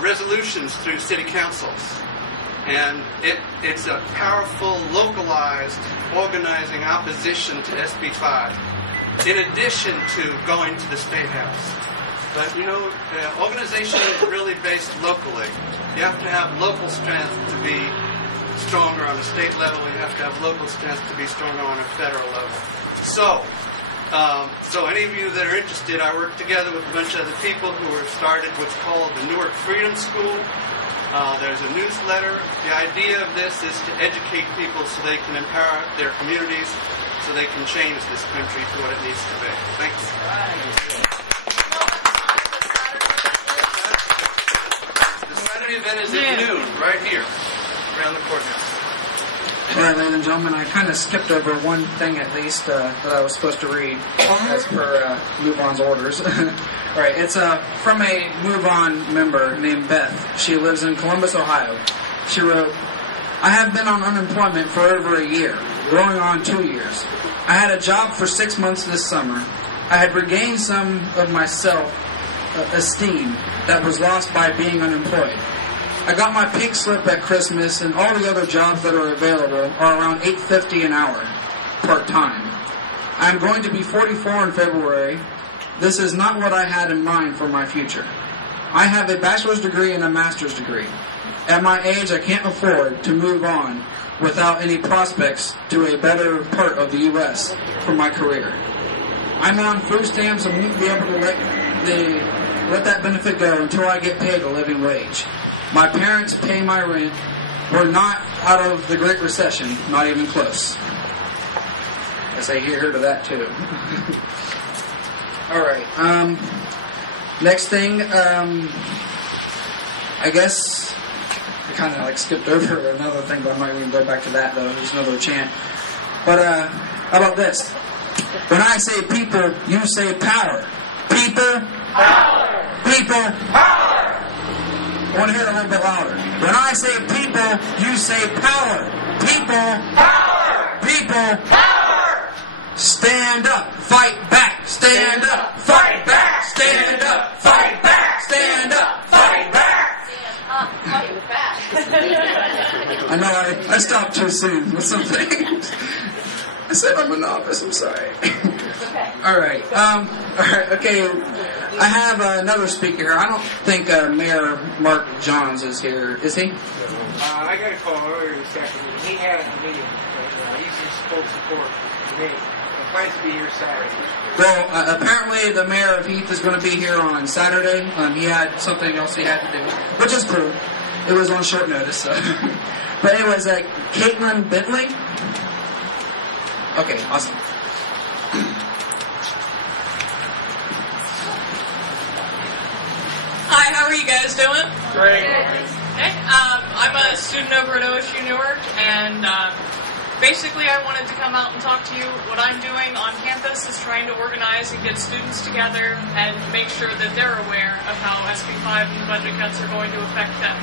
resolutions through city councils. And it's a powerful, localized, organizing opposition to SB 5, in addition to going to the State House. But, organization is really based locally. You have to have local strength to be stronger on a state level. You have to have local strength to be stronger on a federal level. So any of you that are interested, I work together with a bunch of other people who have started what's called the Newark Freedom School. There's a newsletter. The idea of this is to educate people so they can empower their communities, so they can change this country to what it needs to be. Thanks. The Saturday event is at noon, right here, around the courthouse. All right, ladies and gentlemen, I kind of skipped over one thing at least that I was supposed to read as per Move On's orders. All right, it's from a Move On member named Beth. She lives in Columbus, Ohio. She wrote, I have been on unemployment for over a year, going on 2 years. I had a job for 6 months this summer. I had regained some of my self-esteem that was lost by being unemployed. I got my pink slip at Christmas, and all the other jobs that are available are around $8.50 an hour, part-time. I am going to be 44 in February. This is not what I had in mind for my future. I have a bachelor's degree and a master's degree. At my age, I can't afford to move on without any prospects to a better part of the U.S. for my career. I'm on food stamps and won't be able to let that benefit go until I get paid a living wage. My parents pay my rent. We're not out of the Great Recession, not even close. I say here to that too. All right. Next thing, I guess I kind of skipped over another thing, but I'm not going to go back to that though. There's another chant. But how about this? When I say people, you say power. People, power. People, power. I want to hear it a little bit louder. When I say people, you say power. People, power. People, power. Stand up, fight back. Stand up, fight back. Stand up, fight back. Stand up, fight back. Stand up, fight back. I know I stopped too soon with something. I said I'm a novice, I'm sorry. Okay. All right, okay. I have another speaker here. I don't think Mayor Mark Johns is here. Is he? I got a call earlier this afternoon. He had a meeting, but he's in full support of me. He plans to be here Saturday. Well, apparently the mayor of Heath is going to be here on Saturday. He had something else he had to do, which is cool. It was on short notice, so. But it was Caitlin Bentley. Okay, awesome. Hi, how are you guys doing? Great. Okay, I'm a student over at OSU Newark, and basically I wanted to come out and talk to you. What I'm doing on campus is trying to organize and get students together and make sure that they're aware of how SB 5 and the budget cuts are going to affect them.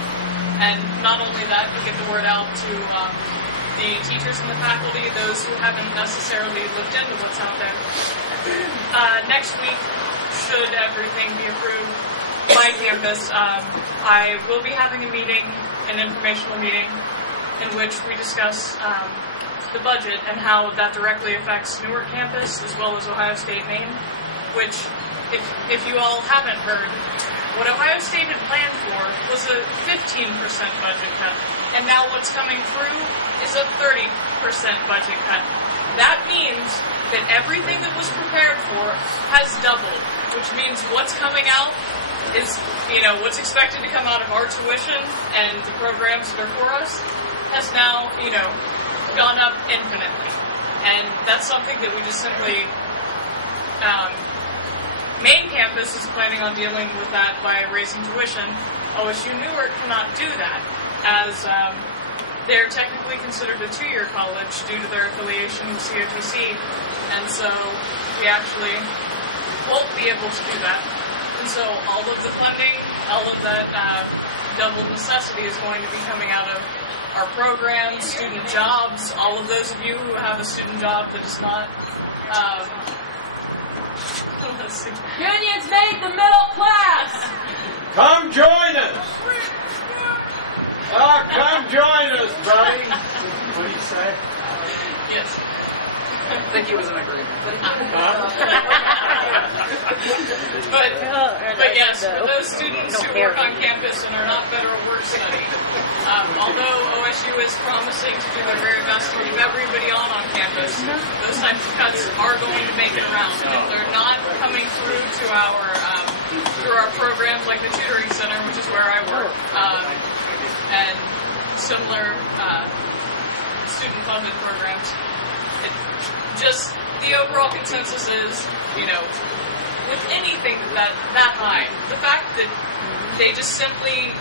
And not only that, but get the word out to the teachers and the faculty, those who haven't necessarily looked into what's out there. Next week, should everything be approved by campus, I will be having a meeting, an informational meeting, in which we discuss the budget and how that directly affects Newark campus as well as Ohio State, Maine, which, if you all haven't heard, what Ohio State had planned for was a 15% budget cut, and now what's coming through is a 30% budget cut. That means that everything that was prepared for has doubled, which means what's coming out is, what's expected to come out of our tuition and the programs that are for us has now, gone up infinitely. And that's something that we just simply, main campus is planning on dealing with that by raising tuition. OSU Newark cannot do that, as they're technically considered a two-year college due to their affiliation with COTC, and so we actually won't be able to do that. And so all of the funding, all of that double necessity is going to be coming out of our programs, student jobs, all of those of you who have a student job that is not... Unions make the middle class! Come join us! think he was in agreement. But yes, for those students who work on campus and are not federal work study, although OSU is promising to do their very best to keep everybody on campus, those types of cuts are going to make it around. And if they're not coming through to our programs like the tutoring center, which is where I work, and similar student-funded programs, just the overall consensus is, with anything that high, the fact that they just simply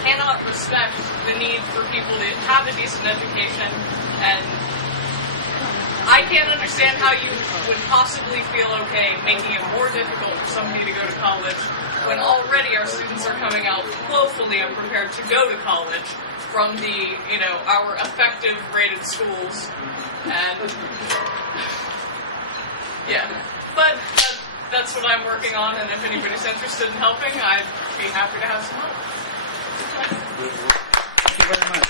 cannot respect the need for people to have a decent education, and I can't understand how you would possibly feel okay making it more difficult for somebody to go to college when already our students are coming out woefully unprepared to go to college from our effective rated schools. And yeah, but that's what I'm working on, and if anybody's interested in helping, I'd be happy to have some help. Thank you very much.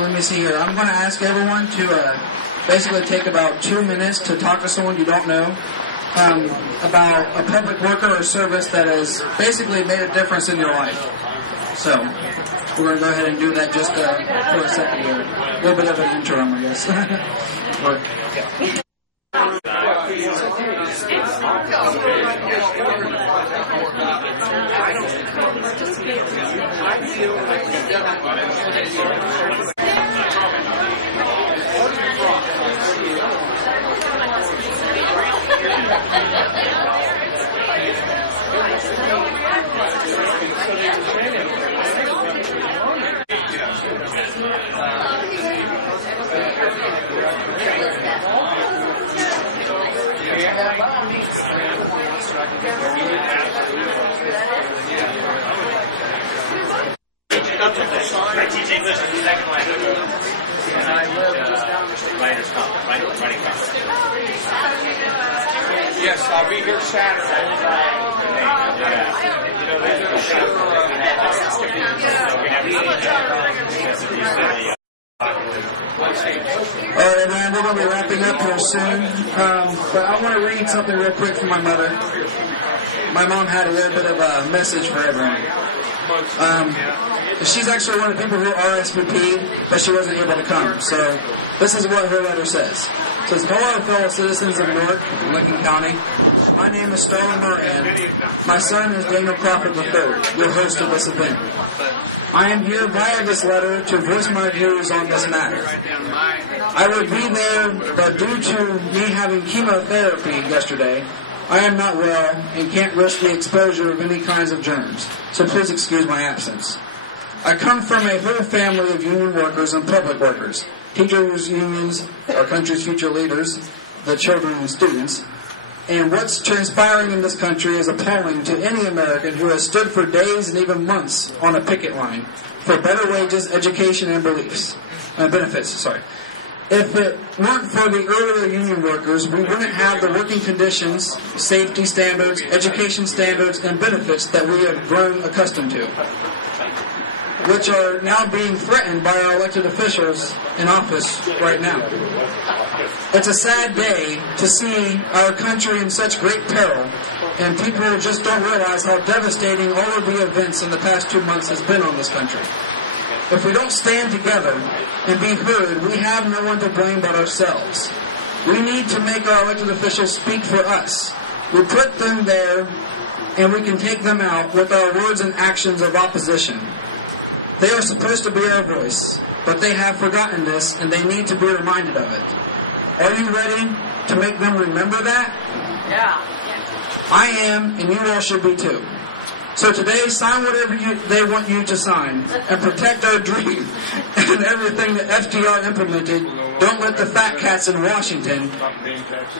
Let me see here. I'm going to ask everyone to basically take about 2 minutes to talk to someone you don't know about a public worker or service that has basically made a difference in your life. So, we're going to go ahead and do that just for a second here. A little bit of an interim, I guess. I teach English as a second language. And I live just down the street. Writer's writing conference. Yes, I'll be here Saturday. Alright, man, we're going to be wrapping up here soon. But I want to read something real quick from my mother. My mom had a little bit of a message for everyone. She's actually one of the people who RSVP'd, but she wasn't able to come. So this is what her letter says. It says, "Hello, fellow citizens of Newark, Licking County. My name is Sterling Moran. My son is Daniel Crawford III, your host of this event. I am here via this letter to voice my views on this matter. I would be there, but due to me having chemotherapy yesterday, I am not well and can't risk the exposure of any kinds of germs, so please excuse my absence. I come from a whole family of union workers and public workers, teachers' unions, our country's future leaders, the children and students, and what's transpiring in this country is appalling to any American who has stood for days and even months on a picket line for better wages, education, and benefits. If it weren't for the earlier union workers, we wouldn't have the working conditions, safety standards, education standards, and benefits that we have grown accustomed to, which are now being threatened by our elected officials in office right now. It's a sad day to see our country in such great peril, and people just don't realize how devastating all of the events in the past 2 months has been on this country. If we don't stand together and be heard, we have no one to blame but ourselves. We need to make our elected officials speak for us. We put them there, and we can take them out with our words and actions of opposition. They are supposed to be our voice, but they have forgotten this, and they need to be reminded of it. Are you ready to make them remember that? Yeah. I am, and you all should be too. So today, sign whatever they want you to sign, and protect our dream and everything that FDR implemented. Don't let the fat cats in Washington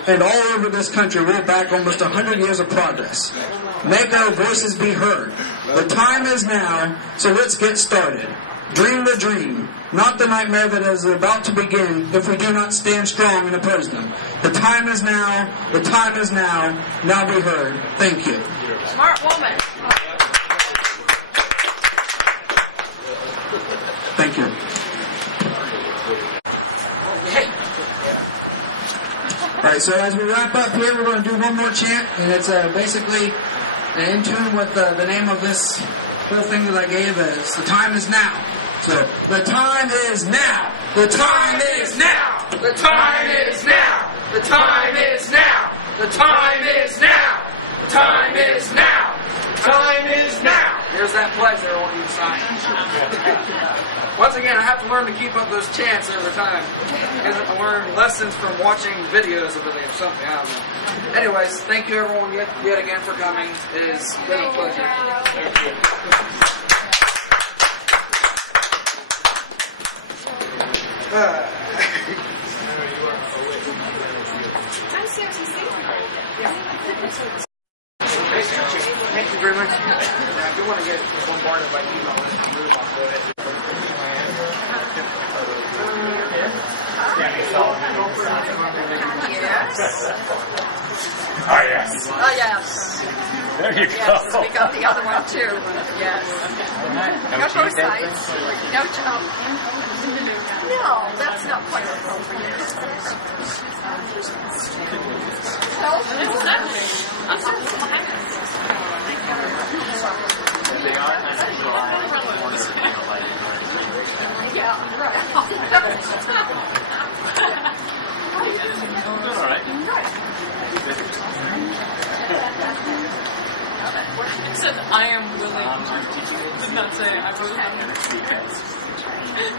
and all over this country roll back almost 100 years of progress. Make our voices be heard. The time is now, so let's get started. Dream the dream, not the nightmare that is about to begin if we do not stand strong and oppose them. The time is now, the time is now, now be heard. Thank you. Smart woman. Thank you. All right, so as we wrap up here, we're going to do one more chant, and it's basically in tune with the name of this whole thing that I gave as The Time Is Now. So, the time is now! The time is now! The time is now! The time is now! The time is now! The time is now! The time is now! There's that pledge there I want you to sign. Once again, I have to learn to keep up those chants over time. Because I learn lessons from watching videos of it or something. I don't know. Anyways, thank you everyone yet again for coming. It has been a pleasure. Thank you. Thank you very much. If you want to get bombarded by email and move on, go ahead. Oh, yes. Oh, yes. There you go. Yes, we got the other one, too. Yes. No both sides. No jump. No, that's not quite appropriate. Yeah, right. All right. It said, I am willing. Did not say, I wrote it.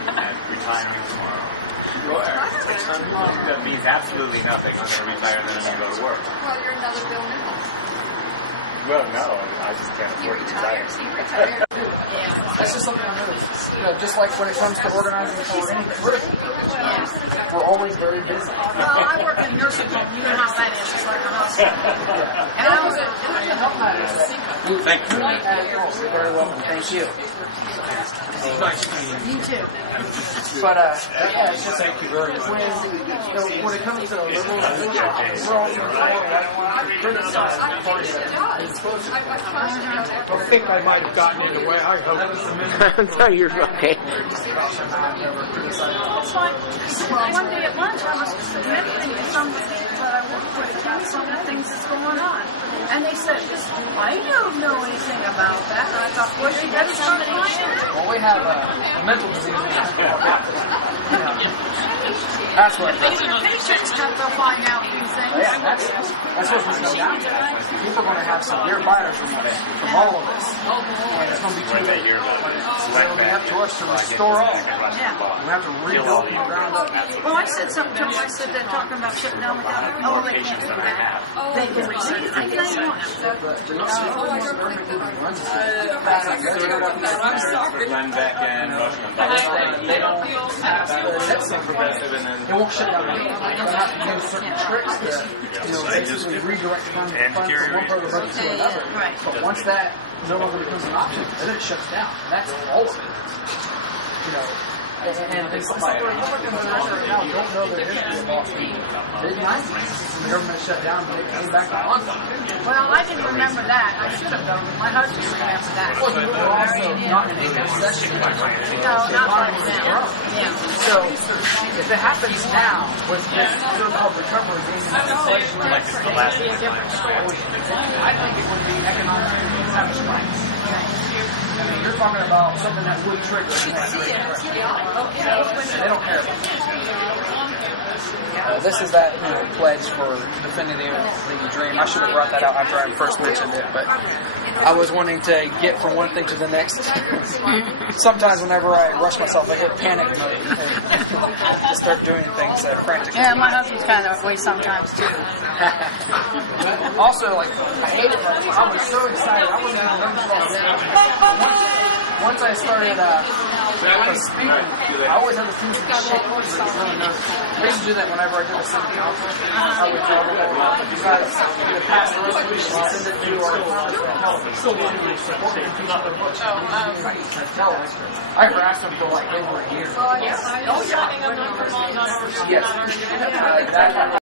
I'm retiring tomorrow. That means absolutely nothing. I'm going to retire and then I'm going to go to work. Well, you're another Bill Nichols. Well, no, I just can't You afford to retire. retired. That's just something I noticed. You know, just like when it comes to organizing for any political we're always very busy. Well, I work in nursing home. You know how that is. It's like a hospital. And I was Thank you. You're very welcome. Thank you. You too. But yeah, it's just thank you very much. When it comes to liberals, we're all criticize the party that I think I might have gotten in the way. I hope. No, you're okay. That's fine. One day at lunch, I was mentioning to some of the people that I work with about some of the things that's going on. And they said, I don't know anything about that. And I thought, well, you better start finding out. well, we have mental disease. That's what. Your patients have to find out these things. Yeah, that's what we go down to. People are going to have severe fires from all of this. And it's going to be too late. It'll be up to us to restore all. Yeah. We have to rebuild from the ground up. Well, I said something to them. I said they're talking about shutting down the government. Oh, they can't do that. They can do anything they want. Glenn Beck and They don't have progressive and then it won't shut down. They'll have to use certain tricks to, basically redirect funds from one part of the budget to another. Right. But once that no longer becomes an option, then it shuts down. And that's all of it. And some people are looking at us right now don't know their history about the mid-90s. The government shut down, but it came back on. Well, I didn't remember that. I should have known. My husband remembered that. Well, you were also not in a concession. No, not like that. Yeah. So, if it happens now, with this so-called recovery being in inflation, like it's the last a different story. I think it would be economic satisfying. I mean, you're talking about something that would trigger. They don't care. This is that pledge for defending the dream. I should have brought that out after I first mentioned it, but I was wanting to get from one thing to the next. Sometimes whenever I rush myself, I hit panic mode and just start doing things frantically. Yeah, my husband's kind of that way sometimes too. Also, I hate it. I was so excited. I wasn't even nervous about it. Once I started speaking, I always had the feeling of shit. I used to do that whenever I did a city council. I would tell them that you guys need to pass a resolution and send it to our I harassed them for over a year. Yes. Yes.